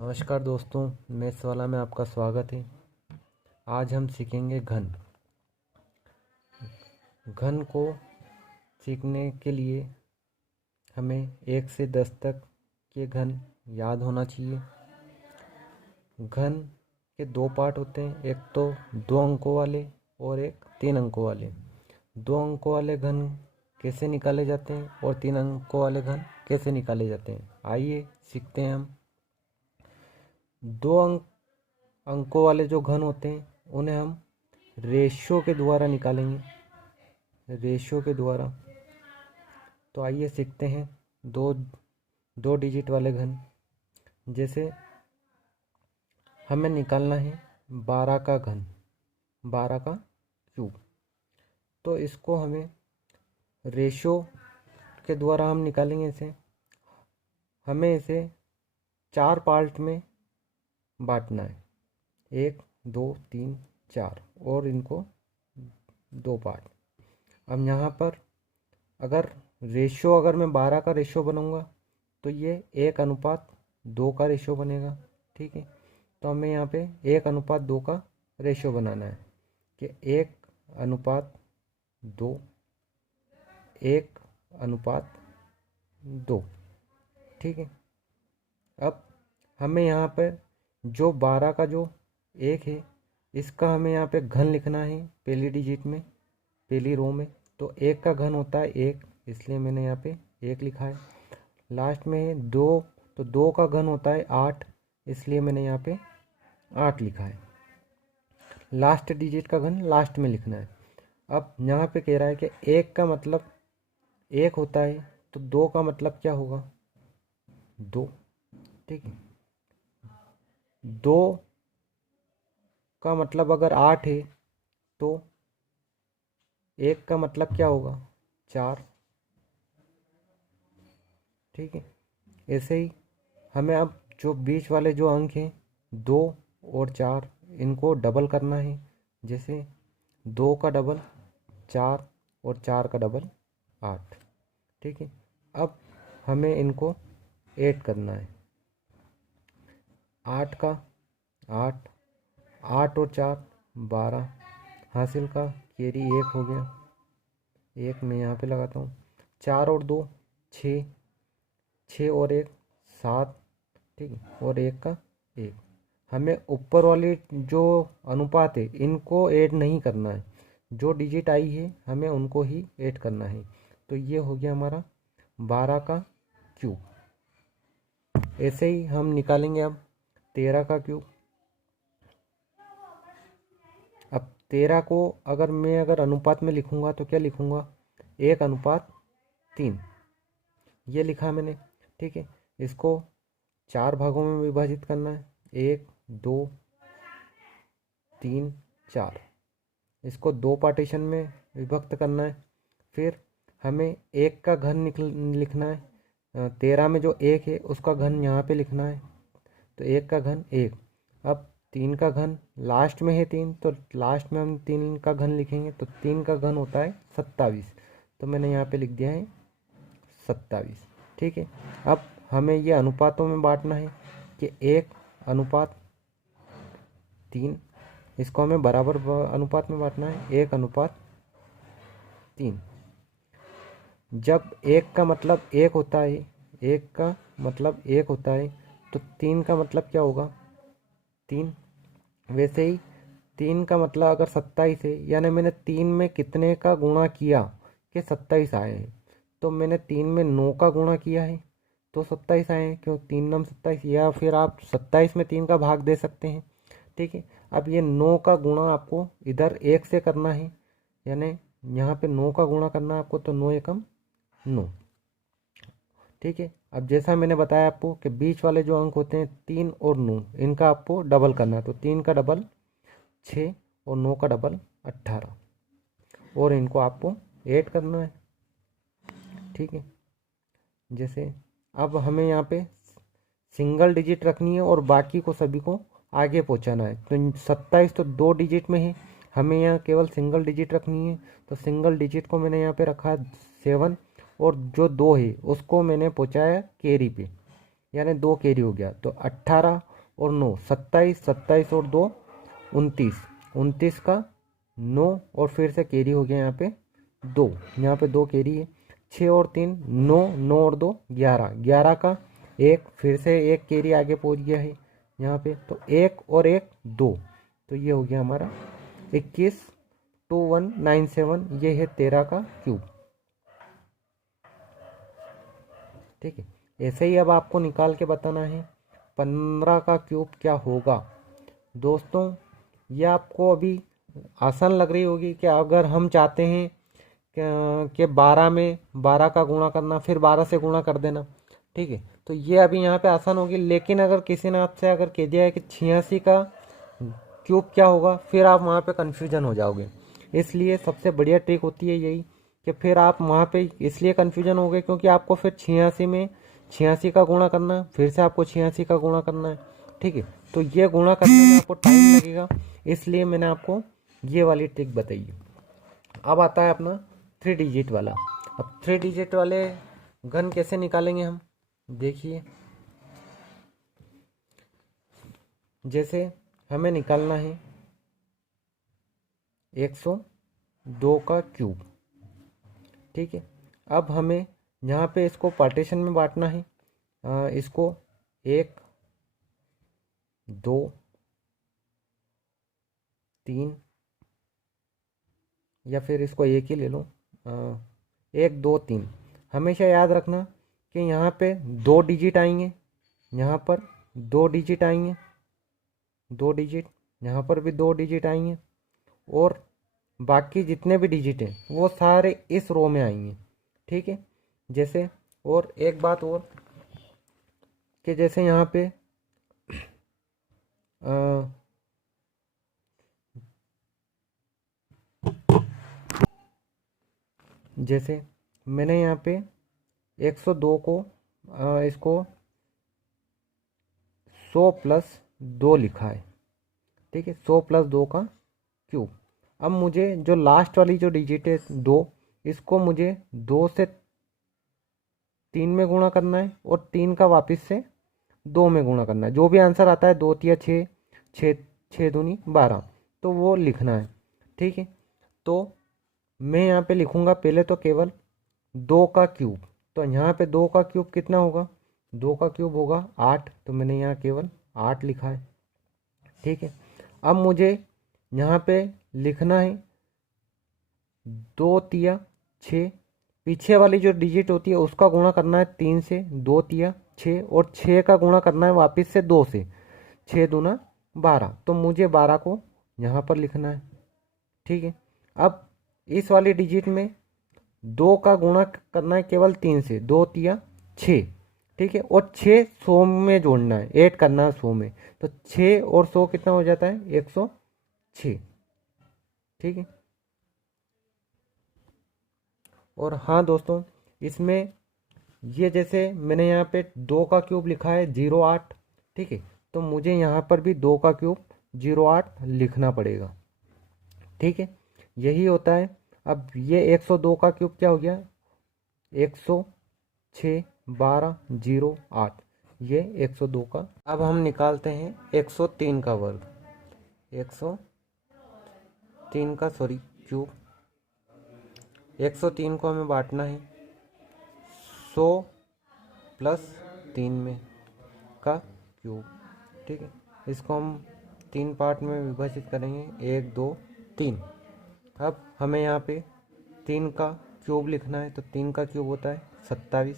नमस्कार दोस्तों, मैथ्स वाला में आपका स्वागत है। आज हम सीखेंगे घन। घन को सीखने के लिए हमें 1 से 10 तक के घन याद होना चाहिए। घन के 2 पार्ट होते हैं, एक तो 2 अंकों वाले और एक 3 अंकों वाले। 2 अंकों वाले घन कैसे निकाले जाते हैं और 3 अंकों वाले घन कैसे निकाले जाते हैं, आइए सीखते हैं हम। 2 अंकों वाले जो घन होते हैं उन्हें हम रेशियो के द्वारा निकालेंगे, रेशियो के द्वारा। तो आइए सीखते हैं दो डिजिट वाले घन। जैसे हमें निकालना है 12 का घन, 12 का क्यूब। तो इसको हमें रेशियो के द्वारा हम निकालेंगे। हमें इसे 4 पार्ट में बांटना है, 1 2 3 4, और इनको 2 पार्ट। अब यहाँ पर अगर मैं 12 का रेशियो बनाऊंगा तो ये 1:2 का रेशियो बनेगा। ठीक है, तो हमें यहाँ पे 1:2 का रेशियो बनाना है कि 1:2, 1:2। ठीक है, अब हमें यहाँ पर जो 12 का जो 1 है, इसका हमें यहाँ पे घन लिखना है पहली डिजिट में, पहली रो में। तो 1 का घन होता है 1, इसलिए मैंने यहाँ पे 1 लिखा है। लास्ट में है 2, तो 2 का घन होता है 8, इसलिए मैंने यहाँ पे 8 लिखा है। लास्ट डिजिट का घन लास्ट में लिखना है। अब यहाँ पे कह रहा है कि 1 का मतलब 1 होता है, तो 2 का मतलब क्या होगा, 2। ठीक है, 2 का मतलब अगर 8 है तो 1 का मतलब क्या होगा, 4। ठीक है, ऐसे ही हमें अब जो बीच वाले जो अंक हैं 2 और 4, इनको डबल करना है। जैसे 2 का डबल 4 और 4 का डबल 8। ठीक है, अब हमें इनको ऐड करना है। 8 का 8, 8 और 4 12, हासिल का कैरी 1 हो गया, 1 मैं यहाँ पे लगाता हूँ। 4 और 2 6, 6 और 1 7। ठीक है, और 1 का 1। हमें ऊपर वाली जो अनुपात है इनको ऐड नहीं करना है, जो डिजिट आई है हमें उनको ही ऐड करना है। तो ये हो गया हमारा 12 का क्यूब। ऐसे ही हम निकालेंगे अब 13 का क्यूब। अब 13 को अगर अनुपात में लिखूंगा तो क्या लिखूंगा, 1:3, ये लिखा मैंने। ठीक है, इसको 4 भागों में विभाजित करना है, 1 2 3 4। इसको 2 पार्टीशन में विभक्त करना है। फिर हमें 1 का घन लिखना है। 13 में जो 1 है उसका घन यहाँ पे लिखना है, तो 1 का घन 1। अब 3 का घन लास्ट में है 3, तो लास्ट में हम 3 का घन लिखेंगे, तो 3 का घन होता है 27, तो मैंने यहाँ पे लिख दिया है 27। ठीक है, अब हमें ये अनुपातों में बांटना है कि 1:3, इसको हमें बराबर अनुपात में बांटना है, 1:3। जब 1 का मतलब 1 होता है, 1 का मतलब 1 होता है, तो 3 का मतलब क्या होगा, 3। वैसे ही 3 का मतलब अगर 27 है, यानी मैंने 3 में कितने का गुणा किया कि 27 आए हैं, तो मैंने 3 में 9 का गुणा किया है तो 27 आए हैं, क्यों, 3 9 27। या फिर आप 27 में 3 का भाग दे सकते हैं। ठीक है, अब ये 9 का गुणा आपको इधर 1 से करना है, यानी यहाँ पे 9 का गुणा करना है आपको, तो 9 एकम 9। ठीक है, अब जैसा मैंने बताया आपको कि बीच वाले जो अंक होते हैं 3 और 9, इनका आपको डबल करना है। तो 3 का डबल 6 और 9 का डबल 18, और इनको आपको ऐड करना है। ठीक है, जैसे अब हमें यहाँ पे सिंगल डिजिट रखनी है और बाकी को सभी को आगे पहुँचाना है। तो 27 तो 2 डिजिट में है, हमें यहाँ केवल सिंगल डिजिट रखनी है। तो सिंगल डिजिट को मैंने यहाँ पे रखा 7, और जो 2 है उसको मैंने पहुँचाया कैरी पे, यानी 2 कैरी हो गया, तो 18 और 9 27, 27 और 2 29, 29 का 9 और फिर से कैरी हो गया यहाँ पे 2, यहाँ पे 2 कैरी है। 6 और 3 9, 9 और 2 11, 11 का 1 फिर से 1 कैरी आगे पहुँच गया है यहाँ पे, तो 1 और 1 2, तो ये हो गया हमारा 21 2197, ये है 13 का क्यूब। ठीक है, ऐसे ही अब आपको निकाल के बताना है 15 का क्यूब क्या होगा। दोस्तों ये आपको अभी आसान लग रही होगी कि अगर हम चाहते हैं कि 12 में 12 का गुणा करना, फिर 12 से गुणा कर देना। ठीक है, तो ये अभी यहाँ पे आसान होगी, लेकिन अगर किसी ने आपसे अगर कह दिया है कि 86 का क्यूब क्या होगा, फिर आप वहाँ पे कन्फ्यूजन हो जाओगे। इसलिए सबसे बढ़िया ट्रिक होती है यही कि फिर आप वहाँ पे इसलिए कन्फ्यूजन हो गए क्योंकि आपको फिर 86 में 86 का गुणा करना है, फिर से आपको 86 का गुणा करना है। ठीक है, तो ये गुणा करने में आपको टाइम लगेगा, इसलिए मैंने आपको ये वाली ट्रिक बताई है। अब आता है अपना 3 डिजिट वाला। अब 3 डिजिट वाले घन कैसे निकालेंगे हम, देखिए। जैसे हमें निकालना है 102 का क्यूब। ठीक है, अब हमें यहाँ पे इसको पार्टीशन में बांटना है। इसको 1 2 3, या फिर इसको एक ही ले लो, 1 2 3। हमेशा याद रखना कि यहाँ पे 2 डिजिट आएंगे, यहाँ पर 2 डिजिट आएंगे, 2 डिजिट, यहाँ पर भी 2 डिजिट आएंगे, और बाकी जितने भी डिजिट हैं वो सारे इस रो में आएंगे। ठीक है, जैसे और एक बात और कि जैसे यहाँ पे जैसे मैंने यहाँ पे 102 को इसको 100 प्लस 2 लिखा है। ठीक है, 100 प्लस 2 का क्यूब। अब मुझे जो लास्ट वाली जो डिजिट है 2, इसको मुझे 2 से 3 में गुणा करना है और 3 का वापस से 2 में गुणा करना है। जो भी आंसर आता है 2 तिया 6, 6 6 दूनी 12, तो वो लिखना है। ठीक है, तो मैं यहाँ पे लिखूँगा पहले तो केवल 2 का क्यूब। तो यहाँ पे 2 का क्यूब कितना होगा, 2 का क्यूब होगा 8, तो मैंने यहाँ केवल 8 लिखा है। ठीक है, अब मुझे यहाँ पे लिखना है 2 तिया 6, पीछे वाली जो डिजिट होती है उसका गुणा करना है 3 से, 2 तिया 6, और 6 का गुणा करना है वापस से 2 से, 6 दूना 12, तो मुझे 12 को यहाँ पर लिखना है। ठीक है, अब इस वाली डिजिट में 2 का गुणा करना है केवल 3 से, 2 तिया 6। ठीक है, और 6 100 में जोड़ना है, ऐड करना है 100 में, तो 6 और 100 कितना हो जाता है 106। ठीक है, और हाँ दोस्तों, इसमें ये जैसे मैंने यहाँ पे 2 का क्यूब लिखा है 08। ठीक है, तो मुझे यहाँ पर भी 2 का क्यूब 08 लिखना पड़ेगा। ठीक है, यही होता है। अब ये 102 का क्यूब क्या हो गया, 106 12 08, ये 102 का। अब हम निकालते हैं 103 का वर्ग, 103 का क्यूब। 103 को हमें बांटना है 100 प्लस 3 में का क्यूब। ठीक है, इसको हम 3 पार्ट में विभाजित करेंगे, 1 2 3। अब हमें यहाँ पे 3 का क्यूब लिखना है, तो 3 का क्यूब होता है 27,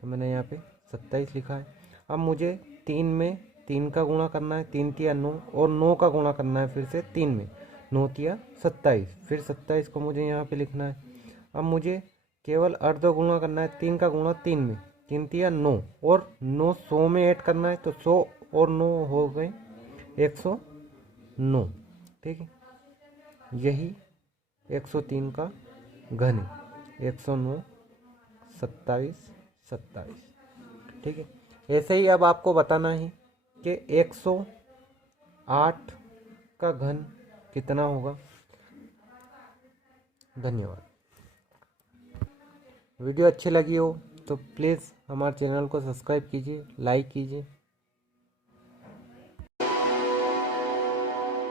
तो मैंने यहाँ पे 27 लिखा है। अब मुझे 3 में 3 का गुणा करना है, 3 तिया 9, और 9 का गुणा करना है फिर से 3 में, 9 तिया 27, फिर 27 को मुझे यहाँ पे लिखना है। अब मुझे केवल अर्ध गुणा करना है, 3 का गुणा 3 में, 3 तिया 9, और 9 100 में ऐड करना है, तो 100 और 9 हो गए 109। ठीक है, यही 103 का घन है, 109 27 27। ठीक है, ऐसे ही अब आपको बताना है कि 108 का घन कितना होगा। धन्यवाद। वीडियो अच्छी लगी हो तो प्लीज़ हमारे चैनल को सब्सक्राइब कीजिए, लाइक कीजिए।